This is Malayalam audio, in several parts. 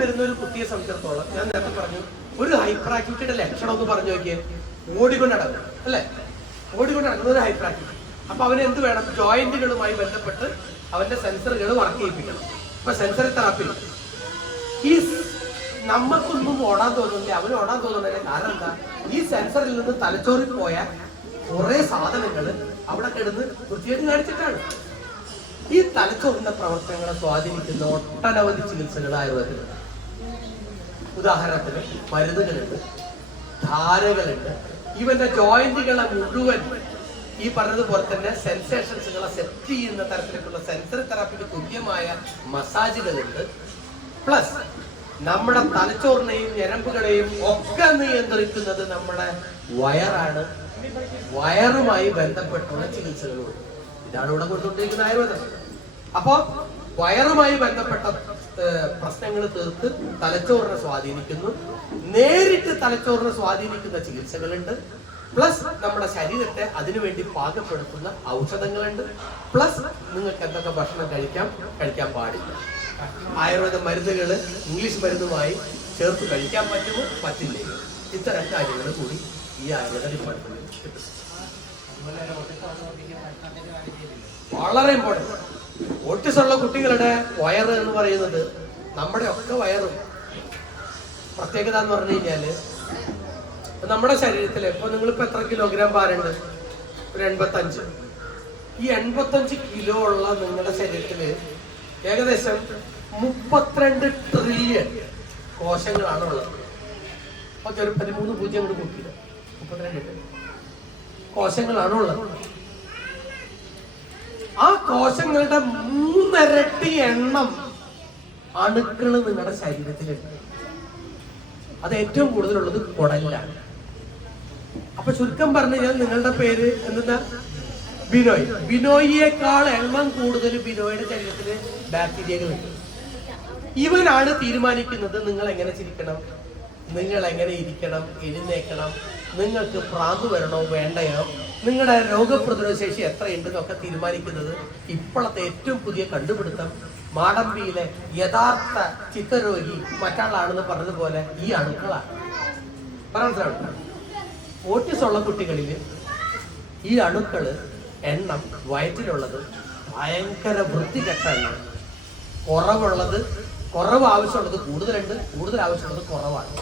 വരുന്ന ഒരു കുട്ടിയെ സംബന്ധിച്ചിടത്തോളം ഞാൻ നേരത്തെ പറഞ്ഞു, ഒരു ഹൈപ്പർ ആക്ടിവിറ്റിയുടെ ലക്ഷണം എന്ന് പറഞ്ഞു നോക്കിയേ, ഓടിക്കൊണ്ട് നടക്കും അല്ലെ, ഓടിക്കൊണ്ട് നടക്കുന്ന ഒരു ഹൈപ്പർ ആക്ടിവിറ്റി. അപ്പൊ അവന് എന്ത് വേണം? ജോയിന്റുകളുമായി ബന്ധപ്പെട്ട് അവന്റെ സെൻസറുകൾ വർക്ക് ചെയ്യിപ്പിക്കണം. ഇപ്പൊ സെൻസർ തെറാപ്പി ഈ നമുക്കൊന്നും ഓടാൻ തോന്നുന്നില്ല, അവന് ഓടാൻ തോന്നുന്നില്ല. കാരണം എന്താ? ഈ സെൻസറിൽ നിന്ന് തലച്ചോറിൽ പോയ കുറെ സാധനങ്ങൾ അവിടെ കിടന്ന് വൃത്തിയായിട്ട് കാണിച്ചിട്ടാണ്. ഈ തലച്ചോറിന്റെ പ്രവർത്തനങ്ങളെ സ്വാധീനിക്കുന്ന ഒട്ടനവധി ചികിത്സകൾ ആയുർവേദത്തിലുണ്ട്. ഉദാഹരണത്തിന് മരുന്നുകളുണ്ട്, ധാരകളുണ്ട്. ഇവന്റെ ജോയിന്റുകളെ മുഴുവൻ ഈ പറഞ്ഞതുപോലെ തന്നെ സെൻസേഷൻസുകളെ സെറ്റ് ചെയ്യുന്ന തരത്തിലേക്കുള്ള സെൻസറി തെറാപ്പിക്ക് തുല്യമായ മസാജുകളുണ്ട്. പ്ലസ് നമ്മുടെ തലച്ചോറിനെയും ഞരമ്പുകളെയും ഒക്കെ നിയന്ത്രിക്കുന്നത് നമ്മുടെ വയറാണ്. വയറുമായി ബന്ധപ്പെട്ടുള്ള ചികിത്സകളുണ്ട്. ഇതാണ് ഇവിടെ കൊണ്ടുകൊണ്ടിരിക്കുന്ന ആയുർവേദം. അപ്പോ വയറുമായി ബന്ധപ്പെട്ട പ്രശ്നങ്ങൾ തീർത്ത് തലച്ചോറിനെ സ്വാധീനിക്കുന്നു. നേരിട്ട് തലച്ചോറിനെ സ്വാധീനിക്കുന്ന ചികിത്സകളുണ്ട്. പ്ലസ് നമ്മുടെ ശരീരത്തെ അതിനുവേണ്ടി പാകപ്പെടുത്തുന്ന ഔഷധങ്ങളുണ്ട്. പ്ലസ് നിങ്ങൾക്ക് എന്തൊക്കെ ഭക്ഷണം കഴിക്കാൻ പാടില്ല. ആയുർവേദ മരുന്നുകൾ ഇംഗ്ലീഷ് മരുന്നുമായി ചേർത്ത് കഴിക്കാൻ പറ്റുമോ പറ്റില്ലേ, ഇത്തരം കാര്യങ്ങൾ കൂടി ഈ ആയുർവേദ ഡിപ്പാർട്ട്മെന്റിൽ കിട്ടും. വളരെ ഇമ്പോർട്ടൻറ്റ്. ഓട്ടിസമുള്ള കുട്ടികളുടെ വയറ് എന്ന് പറയുന്നത് നമ്മുടെ ഒക്കെ വയറും പ്രത്യേകത എന്ന് പറഞ്ഞു കഴിഞ്ഞാല് നമ്മുടെ ശരീരത്തിൽ ഇപ്പൊ നിങ്ങളിപ്പോ എത്ര കിലോഗ്രാം ഭാരമുണ്ട്? ഒരു 85. ഈ 85 കിലോ ഉള്ള നിങ്ങളുടെ ശരീരത്തില് ഏകദേശം 32 ട്രില്യൺ കോശങ്ങളാണ് ഉള്ളത്. ഓക്കെ, ഒരു 13 പൂജ്യം കൂടി കൂട്ടില്ല, 32 കോശങ്ങളാണ് ഉള്ളത്. ആ കോശങ്ങളുടെ 3 ഇരട്ടി എണ്ണം അണുക്കള് നിങ്ങളുടെ ശരീരത്തിലുണ്ട്. അത് ഏറ്റവും കൂടുതലുള്ളത് കുടലിലാണ്. അപ്പൊ ചുരുക്കം പറഞ്ഞു കഴിഞ്ഞാൽ നിങ്ങളുടെ പേര് എന്താ? ബിനോയ്. ബിനോയിയേക്കാൾ എണ്ണം കൂടുതൽ ബിനോയുടെ ശരീരത്തില് ബാക്ടീരിയകളുണ്ട്. ഇവനാണ് തീരുമാനിക്കുന്നത് നിങ്ങൾ എങ്ങനെ ചിരിക്കണം, നിങ്ങൾ എങ്ങനെ ഇരിക്കണം, എഴുന്നേക്കണം, നിങ്ങൾക്ക് ഭ്രാന്ത് വരണോ വേണ്ടയോ, നിങ്ങളുടെ രോഗപ്രതിരോധ ശേഷി എത്രയുണ്ട് എന്നൊക്കെ തീരുമാനിക്കുന്നത് ഇപ്പോഴത്തെ ഏറ്റവും പുതിയ കണ്ടുപിടുത്തം മാടമ്പിയിലെ യഥാർത്ഥ ചിത്തരോഗി മറ്റാളാണെന്ന് പറഞ്ഞതുപോലെ ഈ അണുക്കളാണ്. മനസ്സിലാവും. ഓട്ടിസം ഉള്ള കുട്ടികളിൽ ഈ അണുക്കള് എണ്ണം വയറ്റിലുള്ളത് ഭയങ്കര വൃത്തികെട്ട എണ്ണം. കുറവ് ആവശ്യമുള്ളത് കൂടുതലുണ്ട്, കൂടുതൽ ആവശ്യമുള്ളത് കുറവാണ്.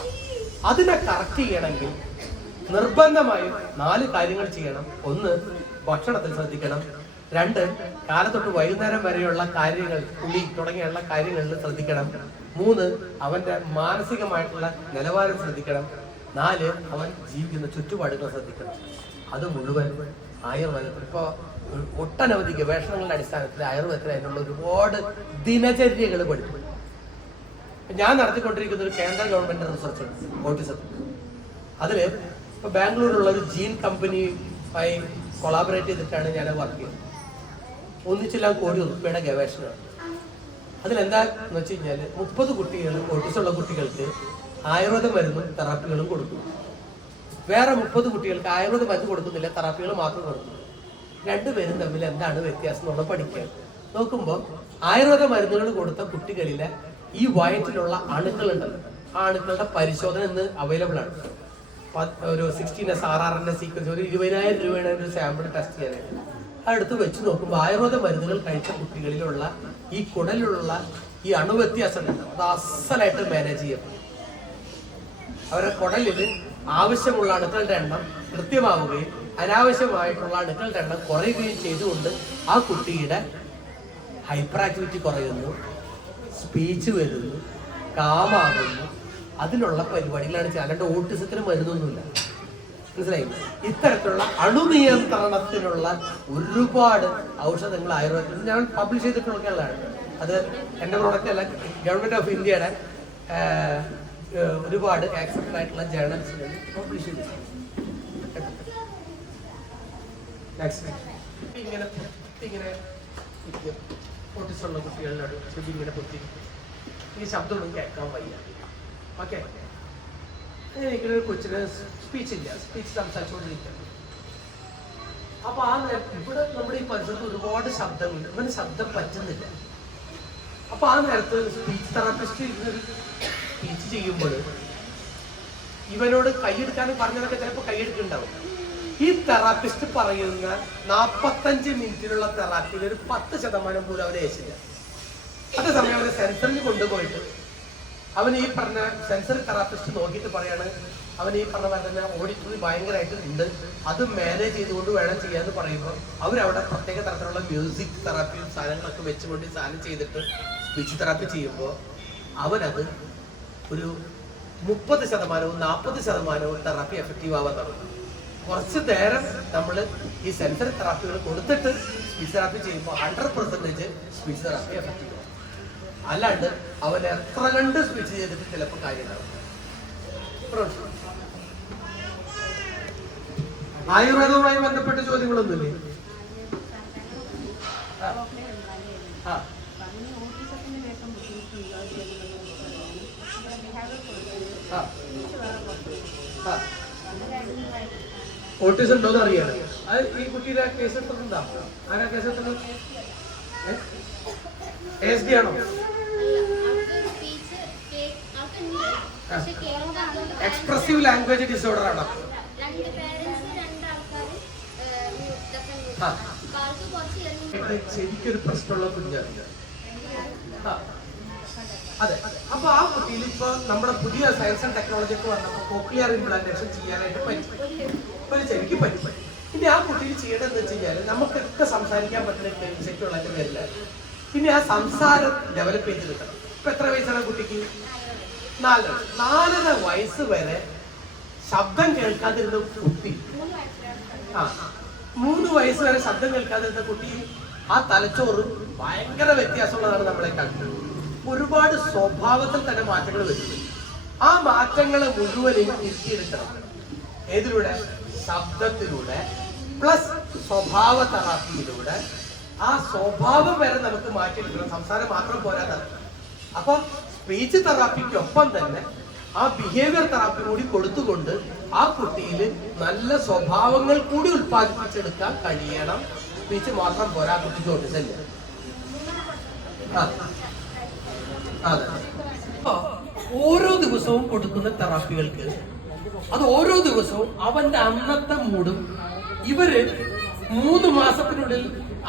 അതിനെ കറക്റ്റ് ചെയ്യണമെങ്കിൽ നിർബന്ധമായും 4 കാര്യങ്ങൾ ചെയ്യണം. 1, ഭക്ഷണത്തിൽ ശ്രദ്ധിക്കണം. 2, കാലത്തൊട്ട് വൈകുന്നേരം വരെയുള്ള കാര്യങ്ങൾ, കുളി തുടങ്ങിയുള്ള കാര്യങ്ങളിൽ ശ്രദ്ധിക്കണം. 3, അവന്റെ മാനസികമായിട്ടുള്ള നിലവാരം ശ്രദ്ധിക്കണം. 4, അവൻ ജീവിക്കുന്ന ചുറ്റുപാടുകൾ ശ്രദ്ധിക്കണം. അത് മുഴുവൻ ആയുർവേദത്തിൽ ഇപ്പൊ ഒട്ടനവധി ഗവേഷണങ്ങളുടെ അടിസ്ഥാനത്തിൽ ആയുർവേദത്തിൽ അതിനുള്ള ഒരുപാട് ദിനചര്യകൾ പഠിക്കും. ഞാൻ നടത്തിക്കൊണ്ടിരിക്കുന്ന ഒരു കേന്ദ്ര ഗവൺമെന്റ് റിസർച്ച് ഓട്ടിസത്തിൽ. അതില് ഇപ്പൊ ബാംഗ്ലൂരിലുള്ള ഒരു ജീൻ കമ്പനിയുമായി കൊളാബറേറ്റ് ചെയ്തിട്ടാണ് ഞാൻ വർക്ക് ചെയ്യുന്നത്. ഒന്നിച്ചെല്ലാം ₹1 കോടി ഗവേഷണമാണ്. അതിലെന്താന്ന് വെച്ച് കഴിഞ്ഞാൽ 30 കുട്ടികൾ, ഓട്ടിസമുള്ള കുട്ടികൾക്ക് ആയുർവേദ മരുന്നും തെറാപ്പികളും കൊടുക്കും. വേറെ 30 കുട്ടികൾക്ക് ആയുർവേദ മരുന്ന് കൊടുക്കുന്നില്ല, തെറാപ്പികൾ മാത്രം കൊടുക്കുന്നു. രണ്ടുപേരും തമ്മിൽ എന്താണ് വ്യത്യാസം എന്നുള്ളത് പഠിക്കുക. നോക്കുമ്പോൾ ആയുർവേദ മരുന്നുകൾ കൊടുത്ത കുട്ടികളിലെ ഈ വയറ്റിലുള്ള അണുക്കളുണ്ടല്ലോ, ആ അണുക്കളുടെ പരിശോധന ഇന്ന് അവൈലബിൾ ആണ്. ഒരു 16S RRNA സീക്വൻസ്, ഒരു 20,000 രൂപയുടെ ഒരു സാമ്പിൾ ടെസ്റ്റ് ചെയ്യാനായിട്ട് അടുത്ത് വെച്ച് നോക്കുമ്പോൾ ആയുർവേദ മരുന്നുകൾ കഴിച്ച കുട്ടികളിലുള്ള ഈ കുടലിലുള്ള ഈ അണുവ്യത്യാസം അത് അസലായിട്ട് മാനേജ് ചെയ്യപ്പെടും. അവരുടെ കുടലിൽ ആവശ്യമുള്ള അണുക്കളുടെ എണ്ണം കൃത്യമാവുകയും അനാവശ്യമായിട്ടുള്ള അണുക്കളുടെ എണ്ണം കുറയുകയും ചെയ്തുകൊണ്ട് ആ കുട്ടിയുടെ ഹൈപ്പർ ആക്ടിവിറ്റി കുറയുന്നു, സ്പീച്ച് വരുന്നു, കാമാകുന്നു. അതിനുള്ള പരിപാടികളാണ് ചെയ്യുക. അല്ലാണ്ട് ഓട്ടിസത്തിന് മരുന്നൊന്നുമില്ല. മനസ്സിലായി? ഇത്തരത്തിലുള്ള അണുനിയന്ത്രണത്തിനുള്ള ഒരുപാട് ഔഷധങ്ങൾ ആയുർവേദത്തിൽ ഞാൻ പബ്ലിഷ് ചെയ്തിട്ടുള്ളതാണ്. അത് എൻ്റെ പ്രോഡക്റ്റ് അല്ല, ഗവൺമെന്റ് ഓഫ് ഇന്ത്യയുടെ ഒരുപാട് ആക്സെപ്റ്റഡ് ആയിട്ടുള്ള ജേർണൽസിൽ പബ്ലിഷ് ചെയ്തിട്ടുണ്ട്. ഇങ്ങനെ ഓട്ടിസമുള്ള കുട്ടികളുടെ ചെവി ഇങ്ങനെ പൊത്തി ഈ ശബ്ദമൊന്നും കേൾക്കാൻ വയ്യ. ഓക്കെ, എനിക്കൊരു കൊച്ചിന് സ്പീച്ച് ഇല്ല, സ്പീച്ച് സംസാരിച്ചുകൊണ്ടിരിക്കുകയാണ്. അപ്പൊ ഇവിടെ നമ്മുടെ ഈ പരിസരത്ത് ഒരുപാട് ശബ്ദങ്ങളുണ്ട്. ഇവന് ശബ്ദം പറ്റുന്നില്ല. അപ്പൊ ആ നേരത്ത് സ്പീച്ച് തെറാപ്പിസ്റ്റ് സ്പീച്ച് ചെയ്യുമ്പോൾ ഇവനോട് കൈയെടുക്കാനും പറഞ്ഞതൊക്കെ ചിലപ്പോൾ കൈയെടുക്കുന്നുണ്ടാവും. ഈ തെറാപ്പിസ്റ്റ് പറയുന്ന 45 മിനിറ്റിലുള്ള തെറാപ്പിയിൽ ഒരു 10% പോലും അവനെ ഏശില്ല. അതേസമയം അവനെ സെൻസറിൽ കൊണ്ടുപോയിട്ട് അവൻ ഈ പറഞ്ഞ സെൻസറി തെറാപ്പിസ്റ്റ് നോക്കിയിട്ട് പറയാണ്, അവൻ ഈ പറഞ്ഞ തന്നെ ഓഡിറ്ററി ഭയങ്കരമായിട്ട് ഉണ്ട്, അത് മാനേജ് ചെയ്തുകൊണ്ട് വേണം ചെയ്യാന്ന് പറയുമ്പോൾ അവരവിടെ പ്രത്യേക തരത്തിലുള്ള മ്യൂസിക് തെറാപ്പിയും സാധനങ്ങളൊക്കെ വെച്ചുകൊണ്ട് ഈ സാധനം ചെയ്തിട്ട് സ്പീച്ച് തെറാപ്പി ചെയ്യുമ്പോൾ അവനത് ഒരു 30%, 40% തെറാപ്പി എഫക്റ്റീവ് ആവാൻ തുടങ്ങും. കുറച്ച് നേരം നമ്മൾ ഈ സെൻസറി തെറാപ്പികൾ കൊടുത്തിട്ട് സ്പീച്ച് തെറാപ്പി ചെയ്യുമ്പോൾ 100% സ്പീച്ച് തെറാപ്പി എഫക്റ്റീവ് ആവും. അല്ലാണ്ട് അവൻ എത്ര കണ്ട് സ്പീച്ച് ചെയ്തിട്ട് ചിലപ്പോൾ കാര്യമുണ്ടാവും. ആയുർവേദവുമായി ബന്ധപ്പെട്ട ചോദ്യങ്ങളൊന്നുമില്ലേ? ഓട്ടിസം ഉണ്ടോന്ന് അറിയാണ്. അത് ഈ കുട്ടിയുടെ കേസ് എടുത്തിട്ടുണ്ടോ? ആരാ കേസ് എടുത്തത്? ASD ആണോ? എക്സ്പ്രസീവ് ലാംഗ്വേജ് ഡിസോർഡർ ആണോ? ശരിക്കൊരു പ്രശ്നമുള്ള കുഞ്ഞാണ്. അതെ. അപ്പൊ ആ കുട്ടിയിൽ ഇപ്പൊ നമ്മുടെ പുതിയ സയൻസ് ആൻഡ് ടെക്നോളജി ഒക്കെ വന്നപ്പോൾ കോക്ലിയർ ഇംപ്ലാന്റേഷൻ ചെയ്യാനായിട്ട് പറ്റും. ശരിക്കും പറ്റും. ഇനി ആ കുട്ടിയിൽ ചെയ്യേണ്ടതെന്ന് വെച്ച് കഴിഞ്ഞാൽ നമുക്കൊക്കെ സംസാരിക്കാൻ പറ്റുന്ന സെറ്റുള്ളതിന്റെ പേരില്ല. പിന്നെ ആ സംസാരം ഡെവലപ്പ് ചെയ്തെടുക്കണം. ഇപ്പൊ എത്ര വയസ്സാണ് കുട്ടിക്ക്? 4.5 വയസ്സ് വരെ ശബ്ദം കേൾക്കാതിരുന്ന കുട്ടി, 3 വയസ്സ് വരെ ശബ്ദം കേൾക്കാതിരുന്ന കുട്ടി ആ തലച്ചോറ് ഭയങ്കര വ്യത്യാസമുള്ളതാണ് നമ്മളെ കണ്ടത്. ഒരുപാട് സ്വഭാവത്തിൽ തന്നെ മാറ്റങ്ങൾ വരുന്നു. ആ മാറ്റങ്ങളെ മുഴുവനും തിരിച്ചെടുക്കണം. ഏതിലൂടെ? ശബ്ദത്തിലൂടെ പ്ലസ് സ്വഭാവ തെറാപ്പിയിലൂടെ. ആ സ്വഭാവം വരെ നമുക്ക് മാറ്റിയെടുക്കണം. സംസാരം മാത്രം പോരാതെ. അപ്പൊ സ്പീച്ച് തെറാപ്പിക്കൊപ്പം തന്നെ ആ ബിഹേവിയർ തെറാപ്പി കൂടി കൊടുത്തുകൊണ്ട് ആ കുട്ടിയിൽ നല്ല സ്വഭാവങ്ങൾ കൂടി ഉത്പാദിപ്പിച്ചെടുക്കാൻ കഴിയണം. സ്പീച്ച് മാത്രം പോരാ, കുട്ടിക്ക് ഓട്ടിസല്ല. അതെ. ഓരോ ദിവസവും കൊടുക്കുന്ന തെറാപ്പികൾക്ക് അത് ഓരോ ദിവസവും അവന്റെ അന്നത്തെ മൂടും ഇവര് 3 മാസത്തിനുള്ളിൽ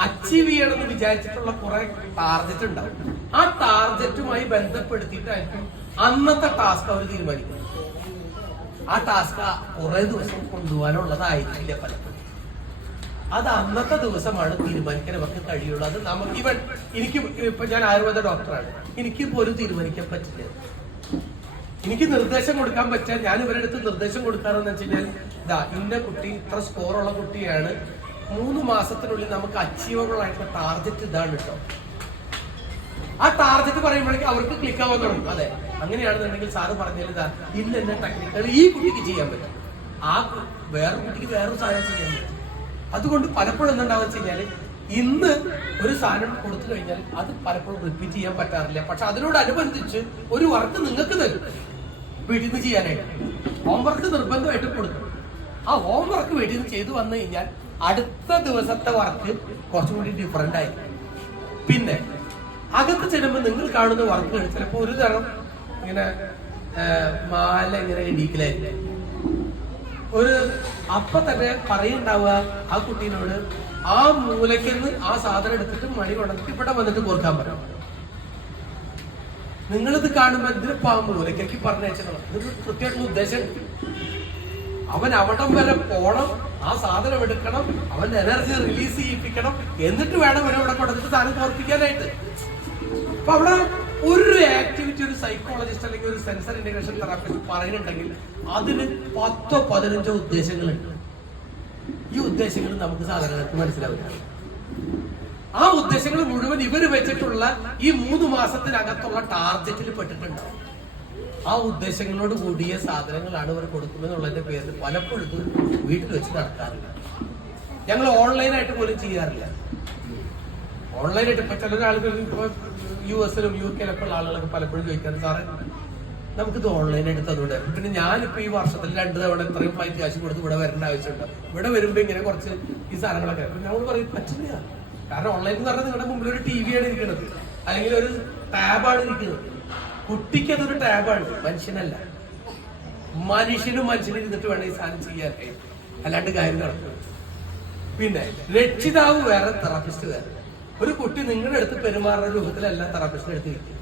അച്ചീവ് ചെയ്യണമെന്ന് വിചാരിച്ചിട്ടുള്ള കുറെ ടാർഗറ്റ് ഉണ്ടാവും. ആ ടാർഗറ്റുമായി ബന്ധപ്പെടുത്തിയിട്ടായിരിക്കും അന്നത്തെ ടാസ്ക് അവർ തീരുമാനിക്കുന്നത്. ആ ടാസ്ക് കുറെ ദിവസം കൊണ്ടുപോകാനുള്ളതായിരിക്കില്ല പലപ്പോഴും. അത് അന്നത്തെ ദിവസമാണ് തീരുമാനിക്കാൻ അവർക്ക് കഴിയുള്ളൂ. അത് നമുക്ക് എനിക്ക് ഇപ്പൊ ഞാൻ ആയുർവേദ ഡോക്ടറാണ്, എനിക്ക് പോലും തീരുമാനിക്കാൻ പറ്റില്ല. എനിക്ക് നിർദ്ദേശം കൊടുക്കാൻ പറ്റുക, ഞാൻ ഇവരുടെ അടുത്ത് നിർദ്ദേശം കൊടുക്കാറെന്ന് വെച്ച് കഴിഞ്ഞാൽ, ഇതാ ഇന്ന കുട്ടി ഇത്ര സ്കോറുള്ള കുട്ടിയാണ്, 3 മാസത്തിനുള്ളിൽ നമുക്ക് അച്ചീവബിൾ ആയിട്ടുള്ള ടാർഗറ്റ് ഇതാണ് കേട്ടോ. ആ ടാർഗറ്റ് പറയുമ്പോഴേക്കും അവർക്ക് ക്ലിക്ക് ആവാൻ തുടങ്ങും. അതെ, അങ്ങനെയാണെന്നുണ്ടെങ്കിൽ സാറ് പറഞ്ഞാൽ ഇതാ ഇന്ന ടെക്നിക്കുകൾ ഈ കുട്ടിക്ക് ചെയ്യാൻ പറ്റും, ആ വേറെ കുട്ടിക്ക് വേറൊരു സാധനം ചെയ്യാൻ പറ്റും. അതുകൊണ്ട് പലപ്പോഴും എന്തുണ്ടാവുക വെച്ച് കഴിഞ്ഞാൽ, ഇന്ന് ഒരു സാധനം കൊടുത്തു കഴിഞ്ഞാൽ അത് പലപ്പോഴും റിപ്പീറ്റ് ചെയ്യാൻ പറ്റാറില്ല. പക്ഷെ അതിനോടനുബന്ധിച്ച് ഒരു വർക്ക് നിങ്ങൾക്ക് തരും വീട്ടിൽ നിന്ന് ചെയ്യാനായിട്ട്. ഹോംവർക്ക് നിർബന്ധമായിട്ട് കൊടുക്കും. ആ ഹോംവർക്ക് വീട്ടിൽ നിന്ന് ചെയ്തു വന്നു കഴിഞ്ഞാൽ അടുത്ത ദിവസത്തെ വർക്ക് കുറച്ചും കൂടി ഡിഫറെന്റ് ആയിരിക്കും. പിന്നെ അകത്ത് ചെല്ലുമ്പോൾ നിങ്ങൾ കാണുന്ന വർക്കുകൾ ചിലപ്പോൾ ഒരു തരം ഇങ്ങനെ മാല ഇങ്ങനെ എണീക്കലായിരിക്കും. ഒരു അപ്പൊ തന്നെ പറയുണ്ടാവുക ആ കുട്ടീനോട്, ആ മൂലയ്ക്ക് ആ സാധനം എടുത്തിട്ട് മണി കൊണ്ടിട്ട് ഇവിടെ വന്നിട്ട് കോർക്കാൻ പറയാം. നിങ്ങളിത് കാണുമ്പോൾ ഇതിനിപ്പോ ആ മൂലയ്ക്ക് പറഞ്ഞയച്ചത് ഇതൊരു കൃത്യമായിട്ടുള്ള ഉദ്ദേശം. അവൻ അവിടം വരെ പോണം, ആ സാധനം എടുക്കണം, അവന്റെ എനർജി റിലീസ് ചെയ്യിപ്പിക്കണം, എന്നിട്ട് വേണം ഇവിടെ കൊടുത്തിട്ട് സാധനം തോർപ്പിക്കാനായിട്ട്. അപ്പൊ അവിടെ ഒരു ആക്ടിവിറ്റി ഒരു സൈക്കോളജിസ്റ്റ് അല്ലെങ്കിൽ ഒരു സെൻസർ ഇന്റഗ്രേഷൻ തെറാപ്പിസ്റ്റ് പറയുന്നുണ്ടെങ്കിൽ അതിന് 10-15 ഉദ്ദേശങ്ങളുണ്ട്. ഈ ഉദ്ദേശങ്ങൾ നമുക്ക് സാധാരണക്ക് മനസ്സിലാവില്ല. ആ ഉദ്ദേശങ്ങൾ മുഴുവൻ ഇവര് വെച്ചിട്ടുള്ള ഈ 3 മാസത്തിനകത്തുള്ള ടാർഗറ്റിൽ പെട്ടിട്ടുണ്ടാവും. ആ ഉദ്ദേശങ്ങളോട് കൂടിയ സാധനങ്ങളാണ് ഇവർ കൊടുക്കുന്നതെന്നുള്ളതിന്റെ പേരിൽ പലപ്പോഴും ഇത് വീട്ടിൽ വെച്ച് നടക്കാറില്ല. ഞങ്ങൾ ഓൺലൈനായിട്ട് പോലും ചെയ്യാറില്ല. ഓൺലൈനായിട്ട് ഇപ്പൊ ചില ആളുകൾ ഇപ്പൊ US-ലും UK-ലും ഒക്കെ ഉള്ള ആളുകളൊക്കെ പലപ്പോഴും ചോദിക്കാറ്, സാറേ നമുക്കിത് ഓൺലൈനായിട്ട് തന്നൂടെ? പിന്നെ ഞാനിപ്പോ ഈ വർഷത്തിൽ 2 തവണ ഇത്രയും ഫ്ലൈറ്റ് കാശ് കൊടുത്ത് ഇവിടെ വരേണ്ട ആവശ്യമുണ്ട്, ഇവിടെ വരുമ്പോ ഇങ്ങനെ കുറച്ച് ഈ സാധനങ്ങളൊക്കെ ഞങ്ങൾ പറയും പറ്റില്ല. കാരണം ഓൺലൈൻ എന്ന് പറഞ്ഞാൽ നിങ്ങളുടെ മുമ്പിൽ ഒരു TV ആണ് ഇരിക്കുന്നത്, അല്ലെങ്കിൽ ഒരു ടാബാണ് ഇരിക്കുന്നത്. കുട്ടിക്ക് അതൊരു ടാബാണ്, മനുഷ്യനല്ല. മനുഷ്യനും ഇരുന്നിട്ട് വേണം ഈ സാധനം ചെയ്യാനായി, അല്ലാണ്ട് കാര്യം നടക്കും. പിന്നെ രക്ഷിതാവ് വേറെ, തെറാപ്പിസ്റ്റ് വേറെ. ഒരു കുട്ടി നിങ്ങളുടെ അടുത്ത് പെരുമാറുന്ന രൂപത്തിലല്ല തെറാപ്പിസ്റ്റിന്റെ അടുത്ത് ഇരിക്കും.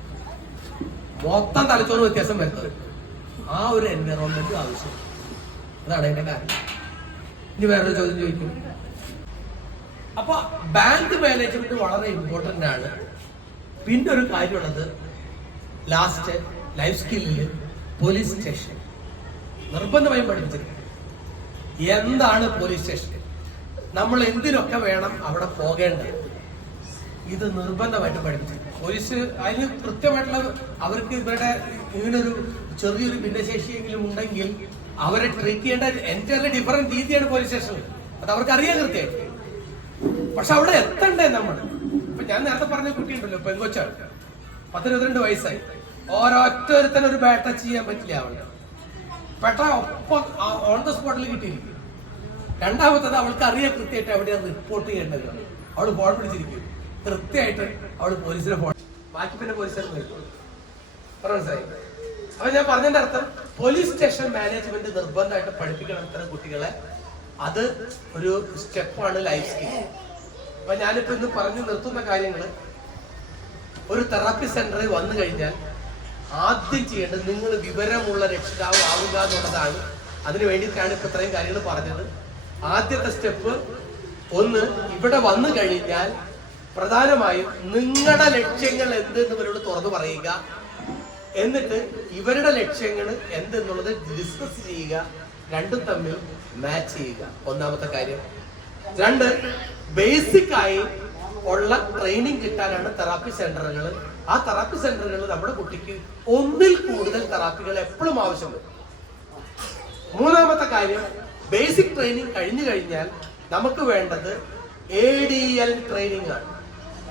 മൊത്തം തലച്ചോറ് വ്യത്യാസം വരുന്നത്. ആ ഒരു എൻവയറോൺമെന്റ് ആവശ്യം. അതാണ് അതിന്റെ കാര്യം. ഇനി വേറൊരു ചോദ്യം ചോദിക്കും. അപ്പൊ ബാങ്ക് മാനേജ്മെന്റ് വളരെ ഇമ്പോർട്ടന്റ് ആണ്. പിന്നെ ഒരു കാര്യമുള്ളത്, ലാസ്റ്റ് ലൈഫ് സ്കില്ലില് പോലീസ് സ്റ്റേഷൻ നിർബന്ധമായും പഠിപ്പിച്ചിരിക്കും. എന്താണ് പോലീസ് സ്റ്റേഷൻ, നമ്മൾ എന്തിനൊക്കെ വേണം അവിടെ പോകേണ്ടത്, ഇത് നിർബന്ധമായിട്ട് പഠിപ്പിച്ചു. പോലീസ് അതിന് കൃത്യമായിട്ടുള്ള, അവർക്ക് ഇവരുടെ ഇങ്ങനൊരു ചെറിയൊരു ഭിന്നശേഷിയെങ്കിലും ഉണ്ടെങ്കിൽ അവരെ ട്രീറ്റ് ചെയ്യേണ്ട എൻറ്റയർലി ഡിഫറെന്റ് രീതിയാണ് പോലീസ് സ്റ്റേഷനിൽ. അത് അവർക്ക് അറിയാൻ കൃത്യമായിട്ട്. പക്ഷെ അവിടെ എത്തണ്ടേ നമ്മൾ. ഇപ്പൊ ഞാൻ നേരത്തെ പറഞ്ഞ കുട്ടിയുണ്ടല്ലോ, പെങ്കൊച്ചാണ്, 10-22 വയസ്സായി. ഓരോരുത്തരും ഒരു ബാറ്റ് ടച്ച് ചെയ്യാൻ പറ്റില്ല. അവളുടെ പെട്ട ഒപ്പം ഓൺ ദ സ്പോട്ടിൽ കിട്ടിയിരിക്കും. രണ്ടാമത്തത് അവൾക്ക് അറിയാൻ കൃത്യമായിട്ട് എവിടെയാണ് റിപ്പോർട്ട് ചെയ്യേണ്ടത്. അവള് ഫോൺ പിടിച്ചിരിക്കും കൃത്യമായിട്ട്. അവള് പോലീസിനെ ഫോൺ, ബാക്കി പിന്നെ പോലീസുകാർ വരും. മനസ്സിലായി? അപ്പൊ ഞാൻ പറഞ്ഞതിന്റെ അർത്ഥം, പോലീസ് സ്റ്റേഷൻ മാനേജ്മെന്റ് നിർബന്ധമായിട്ട് പഠിപ്പിക്കണം ഇത്തരം കുട്ടികളെ. അത് ഒരു സ്റ്റെപ്പാണ് ലൈഫ് സ്കിൽ. അപ്പൊ ഞാനിപ്പോ ഇന്ന് പറഞ്ഞു നിർത്തുന്ന കാര്യങ്ങള്, ഒരു തെറാപ്പി സെന്ററിൽ വന്നു കഴിഞ്ഞാൽ ആദ്യം ചെയ്യേണ്ടത് നിങ്ങൾ വിവരമുള്ള രക്ഷിതാവ് ആവുക എന്നുള്ളതാണ്. അതിനു വേണ്ടിയിട്ടാണ് ഇപ്പൊ ഇത്രയും കാര്യങ്ങൾ പറഞ്ഞത്. ആദ്യത്തെ സ്റ്റെപ്പ്, ഒന്ന്, ഇവിടെ വന്നു കഴിഞ്ഞാൽ പ്രധാനമായും നിങ്ങളുടെ ലക്ഷ്യങ്ങൾ എന്തെന്ന് ഇവരോട് തുറന്നു പറയുക. എന്നിട്ട് ഇവരുടെ ലക്ഷ്യങ്ങൾ എന്തെന്നുള്ളത് ഡിസ്കസ് ചെയ്യുക. രണ്ടും തമ്മിൽ മാച്ച് ചെയ്യുക, ഒന്നാമത്തെ കാര്യം. രണ്ട്, ബേസിക് ആയി ഉള്ള ട്രെയിനിങ് കിട്ടാനാണ് തെറാപ്പി സെന്ററുകൾ. ആ തെറാപ്പി സെന്ററുകൾ നമ്മുടെ കുട്ടിക്ക് ഒന്നിൽ കൂടുതൽ തെറാപ്പികൾ എപ്പോഴും ആവശ്യമുണ്ട്. മൂന്നാമത്തെ കാര്യം, ബേസിക് ട്രെയിനിങ് കഴിഞ്ഞു കഴിഞ്ഞാൽ നമുക്ക് വേണ്ടത് ADL ട്രെയിനിങ് ആണ്.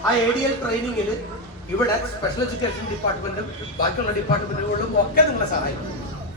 ആ ADL ട്രെയിനിങ്ങിൽ ഇവിടെ സ്പെഷ്യൽ എഡ്യൂക്കേഷൻ ഡിപ്പാർട്ട്മെന്റും ബാക്കിയുള്ള ഡിപ്പാർട്ട്മെന്റുകളും ഒക്കെ നിങ്ങളെ സഹായിക്കും.